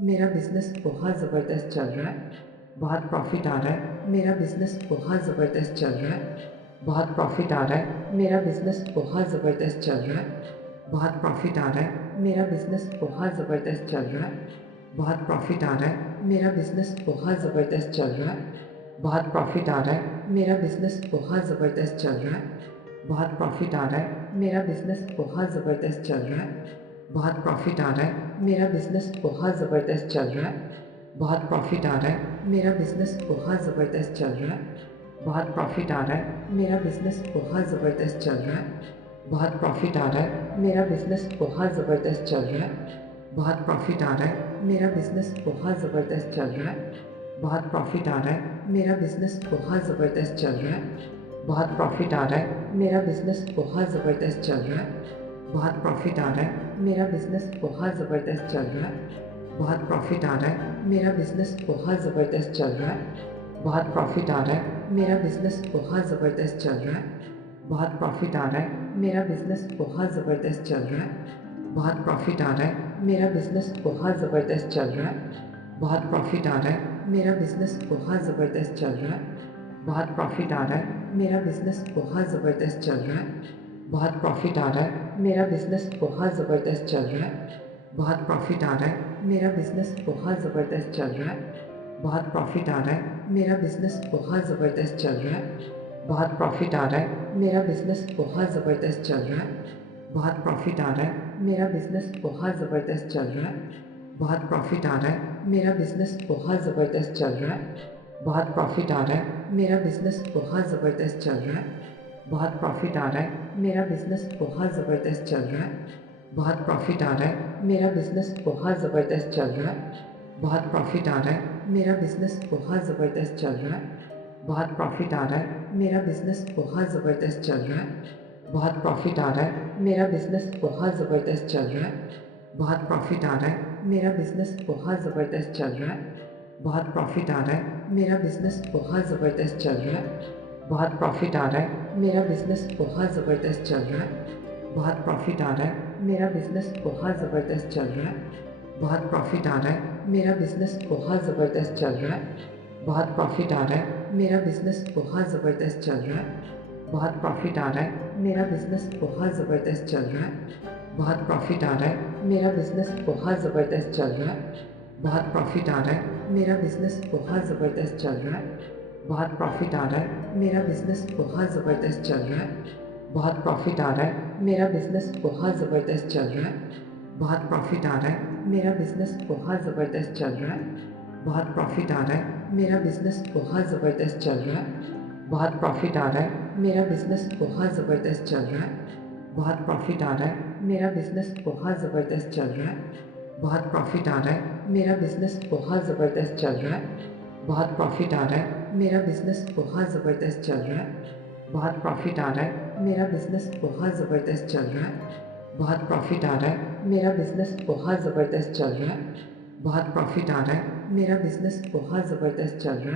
मेरा बिज़नेस बहुत ज़बरदस्त चल रहा है, बहुत प्रॉफ़िट आ रहा है, मेरा बिज़नेस बहुत ज़बरदस्त चल रहा है, बहुत प्रॉफ़िट आ रहा है, मेरा बिज़नेस बहुत ज़बरदस्त चल रहा है, बहुत प्रॉफ़िट आ रहा है, मेरा बिज़नेस बहुत ज़बरदस्त चल रहा है, बहुत प्रॉफ़िट आ रहा है, मेरा बिज़नेस बहुत ज़बरदस्त चल रहा है, बहुत प्रॉफ़िट आ रहा है, मेरा बिज़नेस बहुत ज़बरदस्त चल रहा है, बहुत प्रॉफ़िट आ रहा है, मेरा बिज़नेस बहुत ज़बरदस्त चल रहा है, बहुत प्रॉफ़िट आ रहा है, मेरा बिज़नेस बहुत ज़बरदस्त चल रहा है, बहुत प्रॉफ़िट आ रहा है, मेरा बिज़नेस बहुत ज़बरदस्त चल रहा है, बहुत प्रॉफ़िट आ रहा है, मेरा बिज़नेस बहुत ज़बरदस्त चल रहा है, बहुत प्रॉफ़िट आ रहा है, मेरा बिज़नेस बहुत ज़बरदस्त चल रहा है, बहुत प्रॉफ़िट आ रहा है, मेरा बिज़नेस बहुत ज़बरदस्त चल रहा है, बहुत प्रॉफ़िट आ रहा है, मेरा बिज़नेस बहुत ज़बरदस्त चल रहा है, बहुत प्रॉफ़िट आ रहा है, मेरा बिज़नेस बहुत ज़बरदस्त चल रहा है, बहुत प्रॉफ़िट आ रहा है, मेरा बिज़नेस बहुत ज़बरदस्त चल रहा है, बहुत प्रॉफ़िट आ रहा है, मेरा बिज़नेस बहुत ज़बरदस्त चल रहा है, बहुत प्रॉफ़िट आ रहा है, मेरा बिज़नेस बहुत ज़बरदस्त चल रहा है, बहुत प्रॉफ़िट आ रहा है, मेरा बिज़नेस बहुत ज़बरदस्त चल रहा है, बहुत प्रॉफ़िट आ रहा है, मेरा बिज़नेस बहुत ज़बरदस्त चल रहा है, बहुत प्रॉफ़िट आ रहा है, मेरा बिज़नेस बहुत ज़बरदस्त चल रहा है, बहुत प्रॉफ़िट आ रहा है, मेरा बिज़नेस बहुत ज़बरदस्त चल रहा है, बहुत प्रॉफ़िट आ रहा है, मेरा बिज़नेस बहुत ज़बरदस्त चल रहा है, बहुत प्रॉफ़िट आ रहा है, मेरा बिज़नेस बहुत ज़बरदस्त चल रहा है, बहुत प्रॉफ़िट आ रहा है, मेरा बिज़नेस बहुत ज़बरदस्त चल रहा है, बहुत प्रॉफ़िट आ रहा है, मेरा बिज़नेस बहुत ज़बरदस्त चल रहा है, बहुत प्रॉफ़िट आ रहा है, मेरा बिज़नेस बहुत ज़बरदस्त चल रहा है, बहुत प्रॉफ़िट आ रहा है, मेरा बिज़नेस बहुत ज़बरदस्त चल रहा है, बहुत प्रॉफ़िट आ रहा है, मेरा बिज़नेस बहुत ज़बरदस्त चल रहा है, बहुत प्रॉफ़िट आ रहा है, मेरा बिज़नेस बहुत ज़बरदस्त चल रहा है, बहुत प्रॉफ़िट आ रहा है, मेरा बिज़नेस बहुत ज़बरदस्त चल रहा है, बहुत प्रॉफ़िट आ रहा है, मेरा बिज़नेस बहुत ज़बरदस्त चल रहा है, बहुत प्रॉफ़िट आ रहा है, मेरा बिज़नेस बहुत ज़बरदस्त चल रहा है, बहुत प्रॉफ़िट आ रहा है, मेरा बिज़नेस बहुत ज़बरदस्त चल रहा है, बहुत प्रॉफ़िट आ रहा है, मेरा बिज़नेस बहुत ज़बरदस्त चल रहा है, बहुत प्रॉफ़िट आ रहा है, मेरा बिज़नेस बहुत ज़बरदस्त चल रहा है, बहुत प्रॉफ़िट आ रहा है, मेरा बिज़नेस बहुत ज़बरदस्त चल रहा है, बहुत प्रॉफ़िट आ रहा है, मेरा बिज़नेस बहुत ज़बरदस्त चल रहा है, बहुत प्रॉफ़िट आ रहा है, मेरा बिज़नेस बहुत ज़बरदस्त चल रहा है, बहुत प्रॉफ़िट आ रहा है, मेरा बिज़नेस बहुत ज़बरदस्त चल रहा है, बहुत प्रॉफ़िट आ रहा है, मेरा बिज़नेस बहुत ज़बरदस्त चल रहा है, बहुत प्रॉफ़िट आ रहा है, मेरा बिज़नेस बहुत ज़बरदस्त चल रहा है, बहुत प्रॉफ़िट आ रहा है, मेरा बिज़नेस बहुत ज़बरदस्त चल रहा है, बहुत प्रॉफ़िट आ रहा है, मेरा बिज़नेस बहुत ज़बरदस्त चल रहा है, बहुत प्रॉफ़िट आ रहा है, मेरा बिज़नेस बहुत ज़बरदस्त चल रहा है, बहुत प्रॉफ़िट आ रहा है, मेरा बिज़नेस बहुत ज़बरदस्त चल रहा है, बहुत प्रॉफ़िट आ रहा है, मेरा बिज़नेस बहुत ज़बरदस्त चल रहा है, बहुत प्रॉफ़िट आ रहा है, मेरा बिज़नेस बहुत ज़बरदस्त चल रहा है, बहुत प्रॉफ़िट आ रहा है, मेरा बिज़नेस बहुत ज़बरदस्त चल रहा है, बहुत प्रॉफ़िट आ रहा है, मेरा बिज़नेस बहुत ज़बरदस्त चल रहा है, बहुत प्रॉफ़िट आ रहा है, मेरा बिज़नेस बहुत ज़बरदस्त चल रहा है, बहुत प्रॉफ़िट आ रहा है, मेरा बिज़नेस बहुत ज़बरदस्त चल रहा है, बहुत प्रॉफ़िट आ रहा है, मेरा बिज़नेस बहुत ज़बरदस्त चल रहा है, बहुत प्रॉफ़िट आ रहा है, मेरा बिज़नेस बहुत ज़बरदस्त चल रहा है, बहुत प्रॉफ़िट आ रहा है, मेरा बिज़नेस बहुत ज़बरदस्त चल रहा है,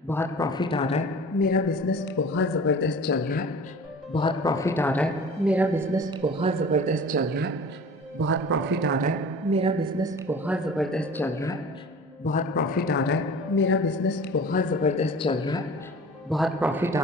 बहुत प्रॉफ़िट आ रहा है, मेरा बिज़नेस बहुत ज़बरदस्त चल रहा है, बहुत प्रॉफ़िट आ रहा है, मेरा बिज़नेस बहुत ज़बरदस्त चल रहा है, बहुत प्रॉफ़िट आ रहा है, मेरा बिज़नेस बहुत ज़बरदस्त चल रहा है, बहुत प्रॉफ़िट आ रहा है, मेरा बिज़नेस बहुत ज़बरदस्त चल रहा है, बहुत प्रॉफ़िट आ रहा है, मेरा बिज़नेस बहुत ज़बरदस्त चल रहा है, बहुत प्रॉफ़िट आ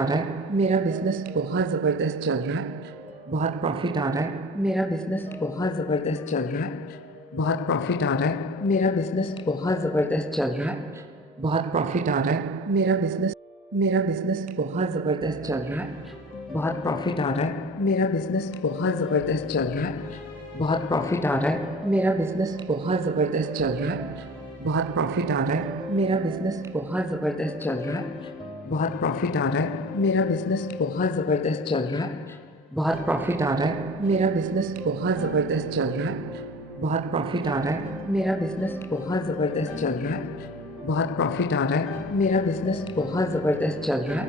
रहा है, मेरा बिज़नेस बहुत ज़बरदस्त चल रहा है, बहुत प्रॉफ़िट आ रहा है, मेरा बिज़नेस बहुत ज़बरदस्त चल रहा है, बहुत प्रॉफ़िट आ रहा है, मेरा बिज़नेस बहुत ज़बरदस्त चल रहा है, बहुत प्रॉफ़िट आ रहा है, मेरा बिज़नेस बहुत ज़बरदस्त चल रहा है, बहुत प्रॉफ़िट आ रहा है, मेरा बिज़नेस बहुत ज़बरदस्त चल रहा है, बहुत प्रॉफ़िट आ रहा है, मेरा बिज़नेस बहुत ज़बरदस्त चल रहा है, बहुत प्रॉफ़िट आ रहा है, मेरा बिज़नेस बहुत ज़बरदस्त चल रहा है, बहुत प्रॉफ़िट आ रहा है, मेरा बिज़नेस बहुत ज़बरदस्त चल रहा है,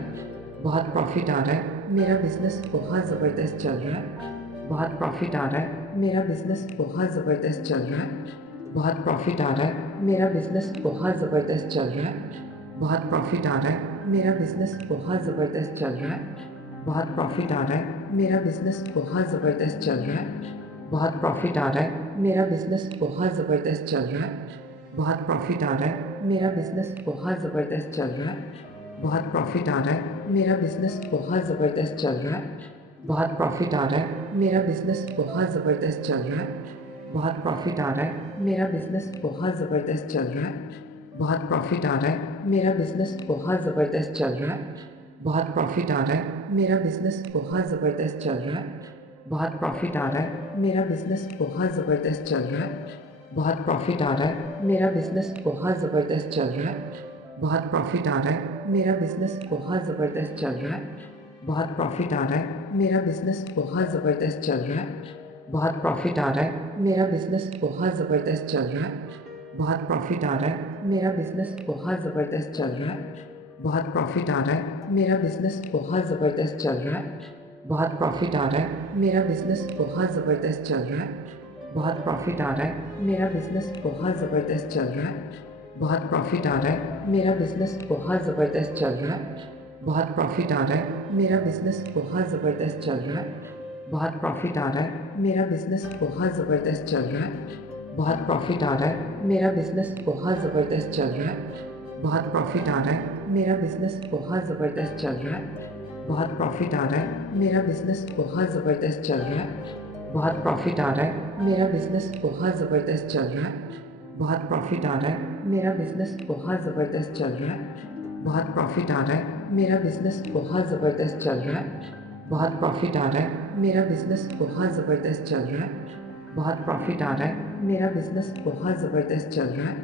बहुत प्रॉफ़िट आ रहा है, मेरा बिज़नेस बहुत ज़बरदस्त चल रहा है, बहुत प्रॉफ़िट आ रहा है, मेरा बिज़नेस बहुत ज़बरदस्त चल रहा है, बहुत प्रॉफ़िट आ रहा है, मेरा बिज़नेस बहुत ज़बरदस्त चल रहा है, बहुत प्रॉफ़िट आ रहा है, मेरा बिज़नेस बहुत ज़बरदस्त चल रहा है, बहुत प्रॉफ़िट आ रहा है, मेरा बिज़नेस बहुत ज़बरदस्त चल रहा है, बहुत प्रॉफ़िट आ रहा है, मेरा बिज़नेस बहुत ज़बरदस्त चल रहा है, बहुत प्रॉफ़िट आ रहा है, मेरा बिज़नेस बहुत ज़बरदस्त चल रहा है, बहुत प्रॉफिट आ रहा है, मेरा बिज़नेस बहुत ज़बरदस्त चल रहा है। बहुत प्रॉफिट आ रहा है, मेरा बिज़नेस बहुत ज़बरदस्त चल रहा है। बहुत प्रॉफिट आ रहा है, मेरा बिज़नेस बहुत ज़बरदस्त चल रहा है। बहुत प्रॉफिट आ रहा है, मेरा बिज़नेस बहुत ज़बरदस्त चल रहा है। बहुत प्रॉफिट आ रहा है, मेरा बिज़नेस बहुत ज़बरदस्त चल रहा है। बहुत प्रॉफिट आ रहा है, मेरा बिज़नेस बहुत ज़बरदस्त चल रहा है। बहुत प्रॉफिट आ रहा है, मेरा बिज़नेस बहुत ज़बरदस्त चल रहा है। बहुत प्रॉफिट आ रहा है, मेरा बिज़नेस बहुत ज़बरदस्त चल रहा है। बहुत प्रॉफिट आ रहा है, मेरा बिज़नेस बहुत ज़बरदस्त चल रहा है। बहुत प्रॉफिट आ रहा है, मेरा बिज़नेस बहुत ज़बरदस्त चल रहा है। बहुत प्रॉफिट आ रहा है, मेरा बिज़नेस बहुत ज़बरदस्त चल रहा है। बहुत प्रॉफिट आ रहा है, मेरा बिज़नेस बहुत ज़बरदस्त चल रहा है। बहुत प्रॉफिट आ रहा है, मेरा बिज़नेस बहुत ज़बरदस्त चल रहा है। बहुत प्रॉफिट आ रहा है, मेरा बिज़नेस बहुत ज़बरदस्त चल रहा है। बहुत प्रॉफिट आ रहा है, मेरा बिज़नेस बहुत ज़बरदस्त चल रहा है। बहुत प्रॉफिट आ रहा है, मेरा बिज़नेस बहुत ज़बरदस्त चल रहा है। बहुत प्रॉफिट आ रहा है, मेरा बिज़नेस बहुत ज़बरदस्त चल रहा है। बहुत प्रॉफिट आ रहा है, मेरा बिज़नेस बहुत ज़बरदस्त चल रहा है। बहुत प्रॉफिट आ रहा है, मेरा बिज़नेस बहुत ज़बरदस्त चल रहा है। बहुत प्रॉफिट आ रहा है, मेरा बिज़नेस बहुत ज़बरदस्त चल रहा है। बहुत प्रॉफिट आ रहा है, मेरा बिज़नेस बहुत ज़बरदस्त चल रहा है। बहुत प्रॉफिट आ रहा है, मेरा बिज़नेस बहुत ज़बरदस्त चल रहा है। बहुत प्रॉफिट आ रहा है, मेरा बिज़नेस बहुत ज़बरदस्त चल रहा है। बहुत प्रॉफिट आ रहा है, मेरा बिज़नेस बहुत ज़बरदस्त चल रहा है। बहुत प्रॉफिट आ रहा है, मेरा बिज़नेस बहुत ज़बरदस्त चल रहा है। बहुत प्रॉफिट आ रहा है, मेरा बिज़नेस बहुत ज़बरदस्त चल रहा है। बहुत प्रॉफिट आ रहा है, मेरा बिज़नेस बहुत ज़बरदस्त चल रहा है।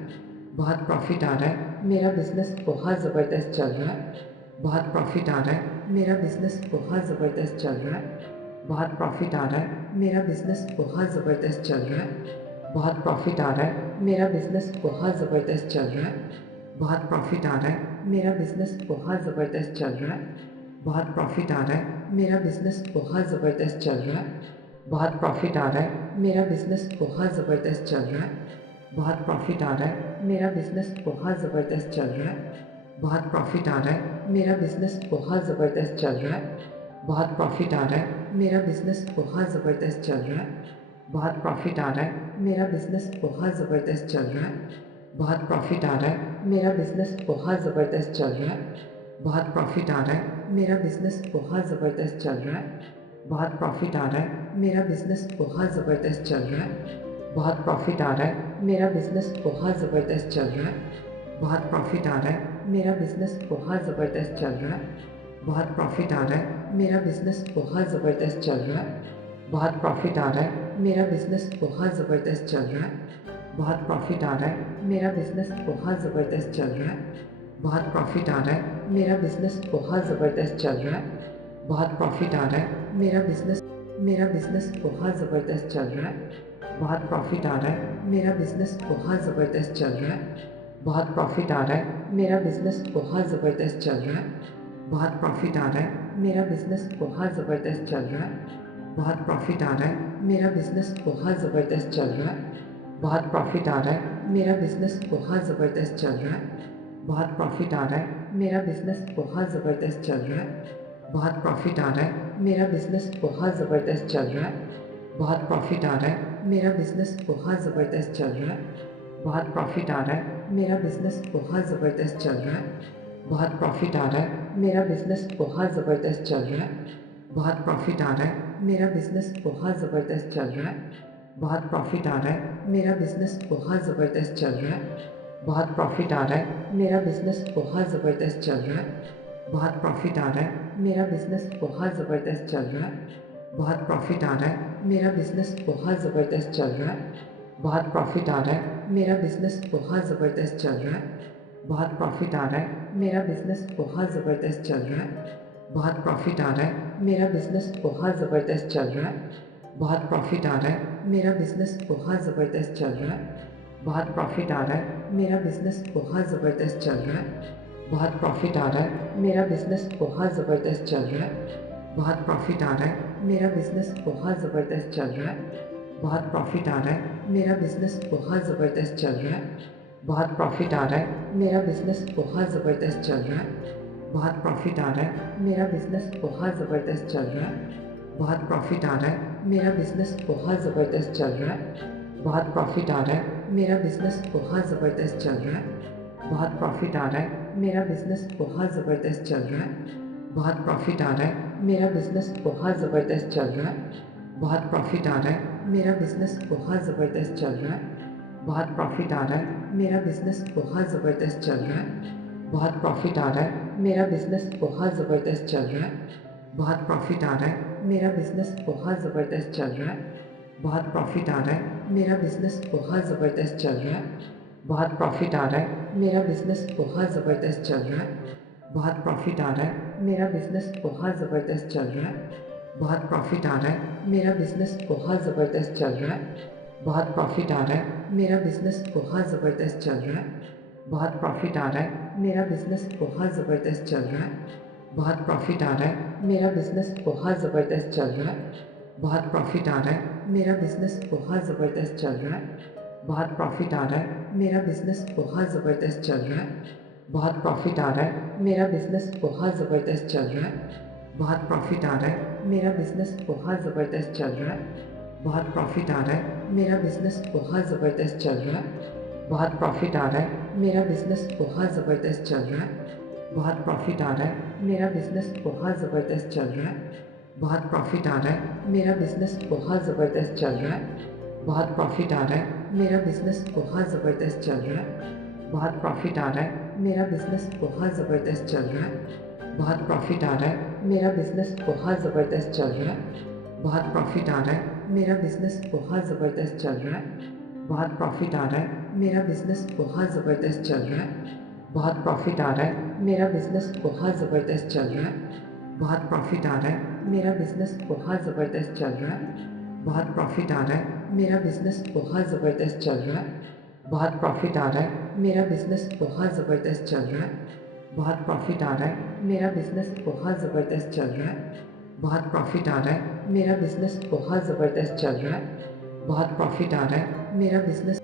बहुत प्रॉफिट आ रहा है, मेरा बिज़नेस बहुत ज़बरदस्त चल रहा है। बहुत प्रॉफिट आ रहा है, मेरा बिज़नेस बहुत ज़बरदस्त चल रहा है। बहुत प्रॉफिट आ रहा है, मेरा बिज़नेस बहुत ज़बरदस्त चल रहा है। बहुत प्रॉफिट आ रहा है, मेरा बिज़नेस बहुत ज़बरदस्त चल रहा है। बहुत प्रॉफिट आ रहा है, मेरा बिज़नेस बहुत ज़बरदस्त चल रहा है। बहुत प्रॉफिट आ रहा है, मेरा बिज़नेस बहुत ज़बरदस्त चल रहा है। बहुत प्रॉफिट आ रहा है, मेरा बिज़नेस बहुत ज़बरदस्त चल रहा है। बहुत प्रॉफिट आ रहा है, मेरा बिज़नेस बहुत ज़बरदस्त चल रहा है। बहुत प्रॉफिट आ रहा है, मेरा बिज़नेस बहुत ज़बरदस्त चल रहा है। बहुत प्रॉफिट आ रहा है, मेरा बिज़नेस बहुत ज़बरदस्त चल रहा है। बहुत प्रॉफिट आ रहा है, मेरा बिज़नेस बहुत ज़बरदस्त चल रहा है। बहुत प्रॉफिट आ रहा है, मेरा बिज़नेस बहुत ज़बरदस्त चल रहा है। बहुत प्रॉफिट आ रहा है, मेरा बिज़नेस बहुत ज़बरदस्त चल रहा है। बहुत प्रॉफिट आ रहा है, मेरा बिज़नेस बहुत ज़बरदस्त चल रहा है। बहुत प्रॉफिट आ रहा है, मेरा बिज़नेस बहुत ज़बरदस्त चल रहा है। बहुत प्रॉफिट आ रहा है, मेरा बिज़नेस बहुत ज़बरदस्त चल रहा है। बहुत प्रॉफिट आ रहा है, मेरा बिज़नेस बहुत ज़बरदस्त चल रहा है। बहुत प्रॉफिट आ रहा है, मेरा बिज़नेस बहुत ज़बरदस्त चल रहा है। बहुत प्रॉफिट आ रहा है, मेरा बिज़नेस बहुत ज़बरदस्त चल रहा है। बहुत प्रॉफिट आ रहा है, मेरा बिज़नेस बहुत ज़बरदस्त चल रहा है। बहुत प्रॉफिट आ रहा है, मेरा बिज़नेस बहुत ज़बरदस्त चल रहा है। बहुत प्रॉफिट आ रहा है, मेरा बिज़नेस बहुत ज़बरदस्त चल रहा है। बहुत प्रॉफिट आ रहा है, मेरा बिज़नेस बहुत ज़बरदस्त चल रहा है। बहुत प्रॉफिट आ रहा है, मेरा बिज़नेस बहुत ज़बरदस्त चल रहा है। बहुत प्रॉफिट आ रहा है, मेरा बिज़नेस बहुत ज़बरदस्त चल रहा है। बहुत प्रॉफिट आ रहा है, मेरा बिज़नेस बहुत ज़बरदस्त चल रहा है। बहुत प्रॉफिट आ रहा है, मेरा बिज़नेस बहुत ज़बरदस्त चल रहा है। बहुत प्रॉफिट आ रहा है, मेरा बिज़नेस बहुत ज़बरदस्त चल रहा है। बहुत प्रॉफिट आ रहा है, मेरा बिज़नेस बहुत ज़बरदस्त चल रहा है। बहुत प्रॉफिट आ रहा है, मेरा बिज़नेस बहुत ज़बरदस्त चल रहा है। बहुत प्रॉफिट आ रहा है, मेरा बिज़नेस बहुत ज़बरदस्त चल रहा है। बहुत प्रॉफिट आ रहा है, मेरा बिज़नेस बहुत ज़बरदस्त चल रहा है। बहुत प्रॉफिट आ रहा है, मेरा बिज़नेस बहुत ज़बरदस्त चल रहा है। बहुत प्रॉफिट आ रहा है, मेरा बिज़नेस बहुत ज़बरदस्त चल रहा है। बहुत प्रॉफिट आ रहा है, मेरा बिज़नेस बहुत ज़बरदस्त चल रहा है। बहुत प्रॉफिट आ रहा है, मेरा बिज़नेस बहुत ज़बरदस्त चल रहा है। बहुत प्रॉफिट आ रहा है, मेरा बिज़नेस बहुत ज़बरदस्त चल रहा है। बहुत प्रॉफिट आ रहा है, मेरा बिज़नेस बहुत ज़बरदस्त चल रहा है। बहुत प्रॉफिट आ रहा है, मेरा बिज़नेस बहुत ज़बरदस्त चल रहा है। बहुत प्रॉफिट आ रहा है, मेरा बिज़नेस बहुत ज़बरदस्त चल रहा है। बहुत प्रॉफिट आ रहा है, मेरा बिज़नेस बहुत ज़बरदस्त चल रहा है। बहुत प्रॉफिट आ रहा है, मेरा बिज़नेस बहुत ज़बरदस्त चल रहा है। बहुत प्रॉफिट आ रहा है, मेरा बिज़नेस बहुत ज़बरदस्त चल रहा है। बहुत प्रॉफिट आ रहा है, मेरा बिज़नेस बहुत ज़बरदस्त चल रहा है। बहुत प्रॉफिट आ रहा है, मेरा बिज़नेस बहुत ज़बरदस्त चल रहा है। बहुत प्रॉफिट आ रहा है, मेरा बिज़नेस बहुत ज़बरदस्त चल रहा है। बहुत प्रॉफिट आ रहा है, मेरा बिज़नेस बहुत ज़बरदस्त चल रहा है, बहुत प्रॉफ़िट आ रहा है, मेरा बिज़नेस बहुत ज़बरदस्त चल रहा है, बहुत प्रॉफ़िट आ रहा है, मेरा बिज़नेस बहुत ज़बरदस्त चल रहा है, बहुत प्रॉफ़िट आ रहा है, मेरा बिज़नेस बहुत ज़बरदस्त चल रहा है, बहुत प्रॉफ़िट आ रहा है, मेरा बिज़नेस बहुत ज़बरदस्त चल रहा है, बहुत प्रॉफ़िट आ रहा है, मेरा बिज़नेस बहुत ज़बरदस्त चल रहा है, बहुत प्रॉफ़िट आ रहा है, मेरा बिज़नेस बहुत ज़बरदस्त चल रहा है, बहुत प्रॉफ़िट आ रहा है, मेरा बिज़नेस बहुत ज़बरदस्त चल रहा है, बहुत प्रॉफ़िट आ रहा है, मेरा बिज़नेस बहुत ज़बरदस्त चल रहा है, बहुत प्रॉफ़िट आ रहा है, मेरा बिज़नेस बहुत ज़बरदस्त चल रहा है, बहुत प्रॉफ़िट आ रहा है, मेरा बिज़नेस बहुत ज़बरदस्त चल रहा है, बहुत प्रॉफ़िट आ रहा है, मेरा बिज़नेस बहुत ज़बरदस्त चल रहा है, बहुत प्रॉफ़िट आ रहा है, मेरा बिज़नेस बहुत ज़बरदस्त चल रहा है, बहुत प्रॉफ़िट आ रहा है, मेरा बिज़नेस बहुत ज़बरदस्त चल रहा है, बहुत प्रॉफ़िट आ रहा है, मेरा बिज़नेस बहुत ज़बरदस्त चल रहा है, बहुत प्रॉफ़िट आ रहा है, मेरा बिज़नेस बहुत ज़बरदस्त चल रहा है, बहुत प्रॉफ़िट आ रहा है, मेरा बिज़नेस बहुत ज़बरदस्त चल रहा है, बहुत प्रॉफ़िट आ रहा है, मेरा बिज़नेस बहुत ज़बरदस्त चल रहा है, बहुत प्रॉफ़िट आ रहा है, मेरा बिज़नेस बहुत ज़बरदस्त चल रहा है, बहुत प्रॉफ़िट आ रहा है, मेरा बिज़नेस बहुत ज़बरदस्त चल रहा है, बहुत प्रॉफ़िट आ रहा है, मेरा बिज़नेस बहुत ज़बरदस्त चल रहा है, बहुत प्रॉफ़िट आ रहा है, मेरा बिज़नेस बहुत ज़बरदस्त चल रहा है, बहुत प्रॉफ़िट आ रहा है, मेरा बिज़नेस बहुत ज़बरदस्त चल रहा है, बहुत प्रॉफ़िट आ रहा है, मेरा बिज़नेस बहुत ज़बरदस्त चल रहा है, बहुत प्रॉफ़िट आ रहा है, मेरा बिज़नेस बहुत ज़बरदस्त चल रहा है, बहुत प्रॉफ़िट आ रहा है, मेरा बिज़नेस बहुत ज़बरदस्त चल रहा है, बहुत प्रॉफ़िट आ रहा है, मेरा बिज़नेस बहुत ज़बरदस्त चल रहा है, बहुत प्रॉफ़िट आ रहा है, मेरा बिज़नेस बहुत ज़बरदस्त चल रहा है, बहुत प्रॉफ़िट आ रहा है, मेरा बिज़नेस बहुत ज़बरदस्त चल रहा है, बहुत प्रॉफ़िट आ रहा है, मेरा बिज़नेस बहुत ज़बरदस्त चल रहा है, बहुत प्रॉफ़िट आ रहा है, मेरा बिज़नेस बहुत ज़बरदस्त चल रहा है, बहुत प्रॉफ़िट आ रहा है, मेरा बिज़नेस बहुत ज़बरदस्त चल रहा है, बहुत प्रॉफ़िट आ रहा है, मेरा बिज़नेस बहुत ज़बरदस्त चल रहा है, बहुत प्रॉफ़िट आ रहा है, मेरा बिज़नेस